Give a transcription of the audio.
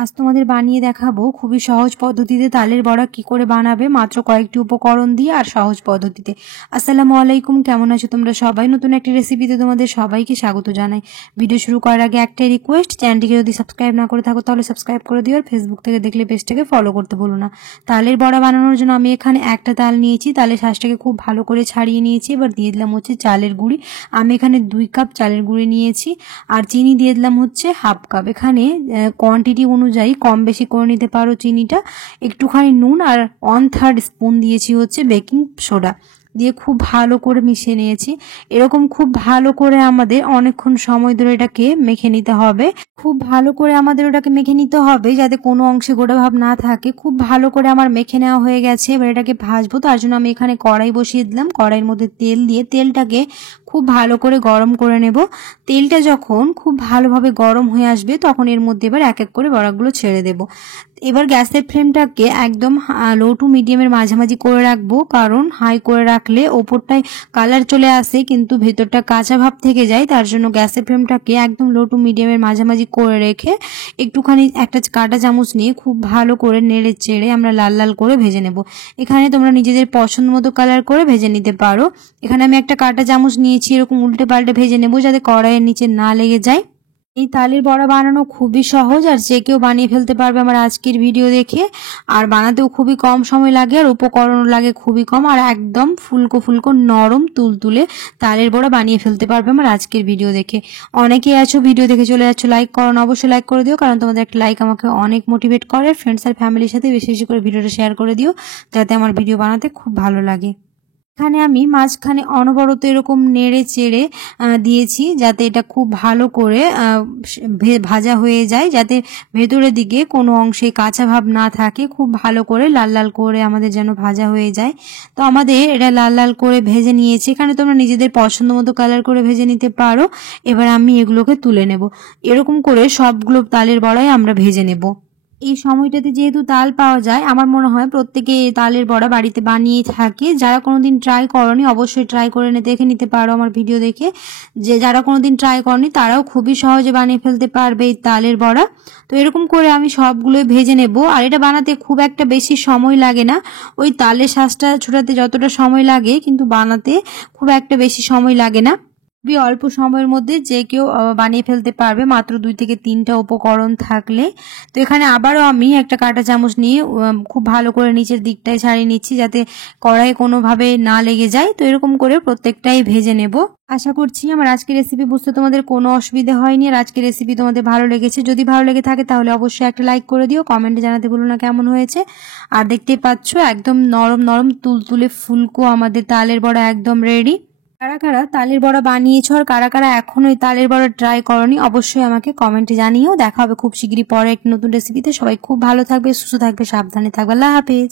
আজ তোমাদের বানিয়ে দেখাবো খুবই সহজ পদ্ধতিতে তালের বড়া কি করে বানাবে, মাত্র কয়েকটি উপকরণ দিয়ে আর সহজ পদ্ধতিতে। আসসালামু আলাইকুম, কেমন আছো তোমরা সবাই? নতুন একটি রেসিপিতে তোমাদের সবাইকে স্বাগত জানাই। ভিডিও শুরু করার আগে একটাই রিকোয়েস্ট, চ্যানেলটিকে যদি সাবস্ক্রাইব না করে থাকো তাহলে সাবস্ক্রাইব করে দিও, আর ফেসবুক থেকে দেখলে পেজটাকে ফলো করতে ভুলো না। তালের বড়া বানানোর জন্য আমি এখানে একটা তাল নিয়েছি, তালের শাঁসটাকে খুব ভালো করে ছাড়িয়ে নিয়েছি। এবার দিয়ে দিলাম হচ্ছে চালের গুঁড়ি। আমি এখানে 2 কাপ চালের গুঁড়ি নিয়েছি, আর চিনি দিয়ে দিলাম হচ্ছে হাফ কাপ। এখানে কোয়ান্টিটি অনুযায়ী কম বেশি করে নিতে পারো চিনিটা। একটুখানি নুন আর 1/3 স্পুন দিয়েছি হচ্ছে বেকিং সোডা দিয়ে খুব ভালো করে মিশিয়ে নিয়েছি। এরকম খুব ভালো করে আমাদের অনেকক্ষণ সময় ধরে এটাকে মেখে নিতে হবে। খুব ভালো করে আমাদের ওটাকে মেখে নিতে হবে যাতে কোনো অংশে গোটা ভাব না থাকে। খুব ভালো করে আমার মেখে নেওয়া হয়ে গেছে। এবার এটাকে ভাজবো, তার জন্য আমি এখানে কড়াই বসিয়ে দিলাম। কড়াইয়ের মধ্যে তেল দিয়ে তেলটাকে খুব ভালো করে গরম করে নেব। তেলটা যখন খুব ভালোভাবে গরম হয়ে আসবে তখন এর মধ্যে এবার এক এক করে বড়াগুলো ছেড়ে দেব। এবার গ্যাসের ফ্লেমটাকে একদম লো টু মিডিয়ামের মাঝামাঝি করে রাখবো, কারণ হাই করে রাখলে ওপরটায় কালার চলে আসে কিন্তু ভেতরটা কাঁচা ভাব থেকে যায়। তার জন্য গ্যাসের ফ্লেমটাকে একদম লো টু মিডিয়ামের মাঝামাঝি করে রেখে একটুখানি একটা কাঁটা চামচ নিয়ে খুব ভালো করে নেড়ে চেড়ে আমরা লাল লাল করে ভেজে নেব। এখানে তোমরা নিজেদের পছন্দ মতো কালার করে ভেজে নিতে পারো। এখানে আমি একটা কাঁটা চামচ নিয়েছি, এরকম উল্টে পাল্টে ভেজে নেব যাতে কড়াইয়ের নিচে না লেগে যায়। এই তালের বড়া বানানো খুবই সহজ, আর যে কেউ বানিয়ে ফেলতে পারবে আমার আজকের ভিডিও দেখে। আর বানাতেও খুবই কম সময় লাগে, আর উপকরণও লাগে খুবই কম, আর একদম ফুলকো ফুলকো নরম তুলতুলে তালের বড়া বানিয়ে ফেলতে পারবে আমার আজকের ভিডিও দেখে। অনেকেই আছো ভিডিও দেখে চলে যাচ্ছ, লাইক করো না, অবশ্যই লাইক করে দিও, কারণ তোমাদের একটা লাইক আমাকে অনেক মোটিভেট করে। ফ্রেন্ডস আর ফ্যামিলির সাথে বেশি বেশি করে ভিডিওটা শেয়ার করে দিও যাতে আমার ভিডিও বানাতে খুব ভালো লাগে। এখানে আমি মাঝখানে অনবরত এরকম নেড়ে চেড়ে দিয়েছি যাতে এটা খুব ভালো করে ভাজা হয়ে যায়, যাতে ভেতরের দিকে কোনো অংশে কাঁচা ভাব না থাকে। খুব ভালো করে লাল লাল করে আমাদের যেন ভাজা হয়ে যায়। তো আমাদের এটা লাল লাল করে ভেজে নিয়েছি। এখানে তোমরা নিজেদের পছন্দ মতো কালার করে ভেজে নিতে পারো। এবার আমি এগুলোকে তুলে নেব। এরকম করে সবগুলো তালের বড়াই আমরা ভেজে নেব। এই সময়টাতে যেহেতু তাল পাওয়া যায়, আমার মনে হয় প্রত্যেকে তালের বড়া বাড়িতে বানিয়ে থাকে। যারা কোনোদিন ট্রাই করনি অবশ্যই ট্রাই করে দেখে নিতে পারো আমার ভিডিও দেখে। যে যারা কোনোদিন ট্রাই করনি তারাও খুবই সহজে বানিয়ে ফেলতে পারবে এই তালের বড়া। তো এরকম করে আমি সবগুলোই ভেজে নেব। আর এটা বানাতে খুব একটা বেশি সময় লাগে না, ওই তালের শাঁসটা ছুটাতে যতটা সময় লাগে কিন্তু বানাতে খুব একটা বেশি সময় লাগে না। খুবই অল্প সময়ের মধ্যে যে কেউ বানিয়ে ফেলতে পারবে, মাত্র 2 থেকে 3টা উপকরণ থাকলে। তো এখানে আবারও আমি একটা কাঁটা চামচ নিয়ে খুব ভালো করে নিচের দিকটায় ছাড়িয়ে নিচ্ছি যাতে কড়াইয়ে কোনোভাবে না লেগে যায়। তো এরকম করে প্রত্যেকটাই ভেজে নেব। আশা করছি আমার আজকের রেসিপি বুঝতে তোমাদের কোনো অসুবিধা হয়নি, আর আজকের রেসিপি তোমাদের ভালো লেগেছে। যদি ভালো লেগে থাকে তাহলে অবশ্যই একটা লাইক করে দিও, কমেন্টে জানাতে ভুলো না কেমন হয়েছে। আর দেখতেই পাচ্ছ একদম নরম নরম তুলতুলে ফুলকো আমাদের তালের বড়া একদম রেডি। কারা কারা তালের বড়া বানিয়েছো আর কারা কারা এখনো এই তালের বড়া ট্রাই করনি অবশ্যই আমাকে কমেন্টে জানিও। দেখা হবে খুব শিগগিরই পরে একটি নতুন রেসিপিতে। সবাই খুব ভালো থাকবে, সুস্থ থাকবে, সাবধানে থাকবে। আল্লাহ হাফেজ।